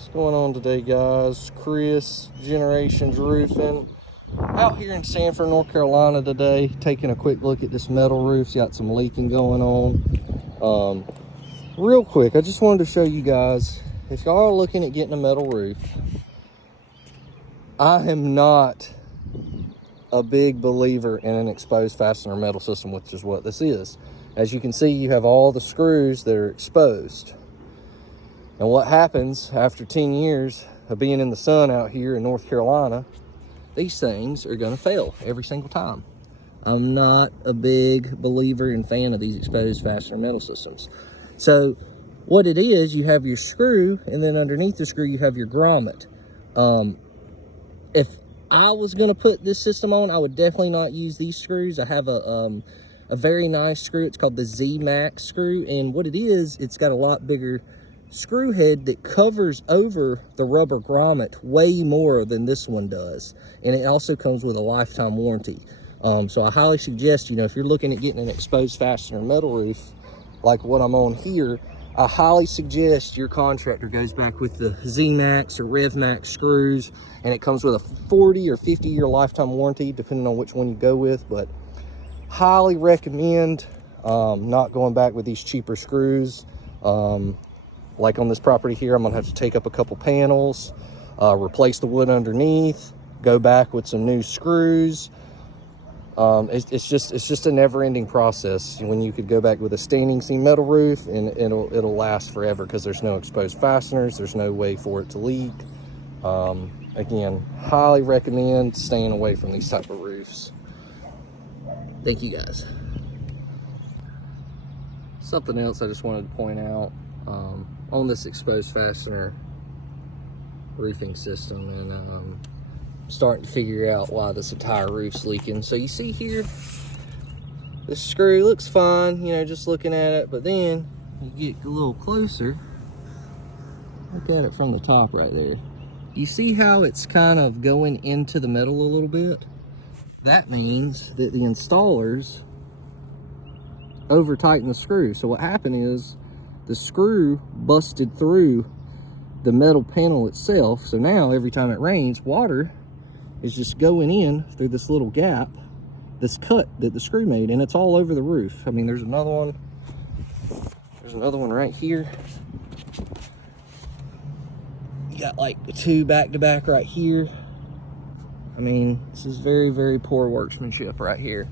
What's going on today, guys? Chris, Generations Roofing, out here in Sanford, North Carolina today, taking a quick look at this metal roof. It's got some leaking going on. Real quick, I just wanted to show you guys, if y'all are looking at getting a metal roof, I am not a big believer in an exposed fastener metal system, which is what this is. As you can see, you have all the screws that are exposed. And what happens after 10 years of being in the sun out here in North Carolina, these things are gonna fail every single time. I'm not a big believer and fan of these exposed fastener metal systems. So what it is, you have your screw, and then underneath the screw, you have your grommet. If I was gonna put this system on, I would definitely not use these screws. I have a very nice screw. It's called the Z-Max screw. And what it is, it's got a lot bigger screw head that covers over the rubber grommet way more than this one does, and it also comes with a lifetime warranty. So I highly suggest, if you're looking at getting an exposed fastener metal roof like what I'm on here, I highly suggest your contractor goes back with the Z-Max or RevMax screws, and it comes with a 40 or 50 year lifetime warranty depending on which one you go with. But highly recommend not going back with these cheaper screws. Like on this property here, I'm gonna have to take up a couple panels, replace the wood underneath, go back with some new screws. It's just a never-ending process when you could go back with a standing seam metal roof, and it'll last forever because there's no exposed fasteners, there's no way for it to leak. Again, highly recommend staying away from these type of roofs. Thank you, guys. Something else I just wanted to point out. On this exposed fastener roofing system, and I'm starting to figure out why this entire roof's leaking. So you see here, this screw looks fine, just looking at it, but then you get a little closer, look at it from the top right there. You see how it's kind of going into the metal a little bit? That means that the installers over tighten the screw. So what happened is, the screw busted through the metal panel itself. So now every time it rains, water is just going in through this little gap, this cut that the screw made, and it's all over the roof. I mean, there's another one right here. You got like two back to back right here. I mean, this is very, very poor workmanship right here.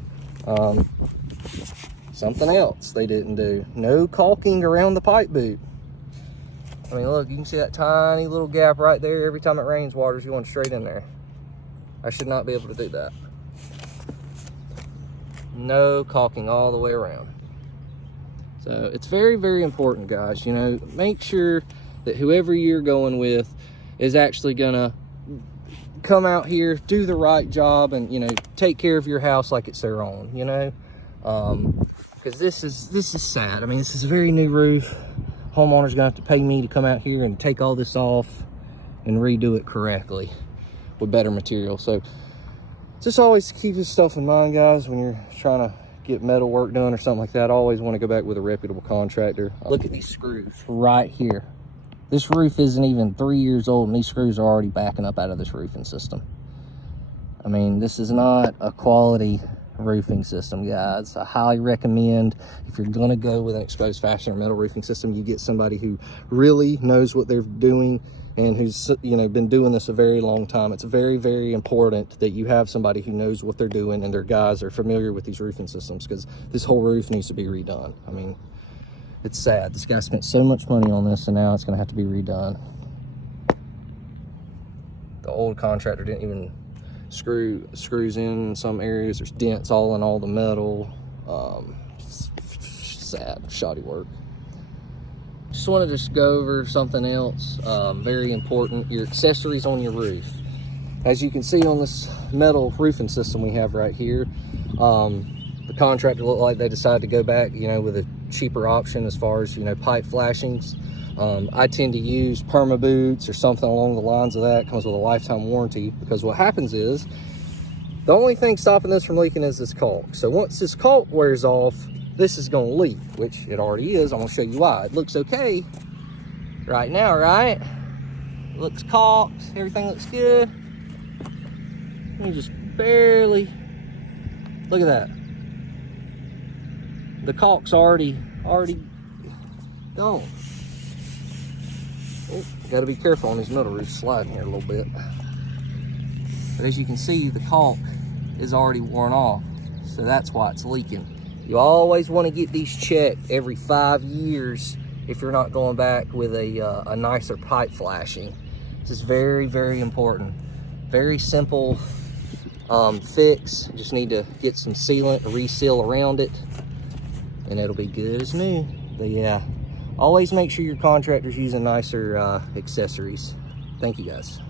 Something else they didn't do, no caulking around the pipe boot. I mean, look, you can see that tiny little gap right there. Every time it rains, water's going straight in there. I should not be able to do that. No caulking all the way around. So it's very, very important, guys. Make sure that whoever you're going with is actually gonna come out here, do the right job, and take care of your house like it's their own. Because this is sad. I mean, this is a very new roof. Homeowner's gonna have to pay me to come out here and take all this off and redo it correctly with better material. So just always keep this stuff in mind, guys, when you're trying to get metal work done or something like that. I always want to go back with a reputable contractor. Look at these screws right here. This roof isn't even 3 years old, and these screws are already backing up out of this roofing system. I mean, this is not a quality roofing system, guys. I highly recommend, if you're gonna go with an exposed fastener metal roofing system, you get somebody who really knows what they're doing and who's been doing this a very long time. It's very, very important that you have somebody who knows what they're doing and their guys are familiar with these roofing systems, because this whole roof needs to be redone. I mean, it's sad. This guy spent so much money on this, and now it's gonna have to be redone. The old contractor didn't even screws in some areas. There's dents all in all the metal. Sad, shoddy work. Just wanted to go over something else, very important, your accessories on your roof. As you can see on this metal roofing system we have right here, the contractor looked like they decided to go back, with a cheaper option as far as, pipe flashings. I tend to use perma boots or something along the lines of that. It comes with a lifetime warranty, because what happens is, the only thing stopping this from leaking is this caulk. So once this caulk wears off, this is going to leak, which it already is. I'm going to show you why. It looks okay right now, right? It looks caulked, everything looks good. You just barely, look at that. The caulk's already gone. Oh, gotta be careful on these metal roofs sliding here a little bit. But as you can see, the caulk is already worn off. So that's why it's leaking. You always want to get these checked every 5 years if you're not going back with a nicer pipe flashing. This is very, very important. Very simple fix. Just need to get some sealant, a reseal around it, and it'll be good as new. But yeah, always make sure your contractor's using nicer accessories. Thank you guys.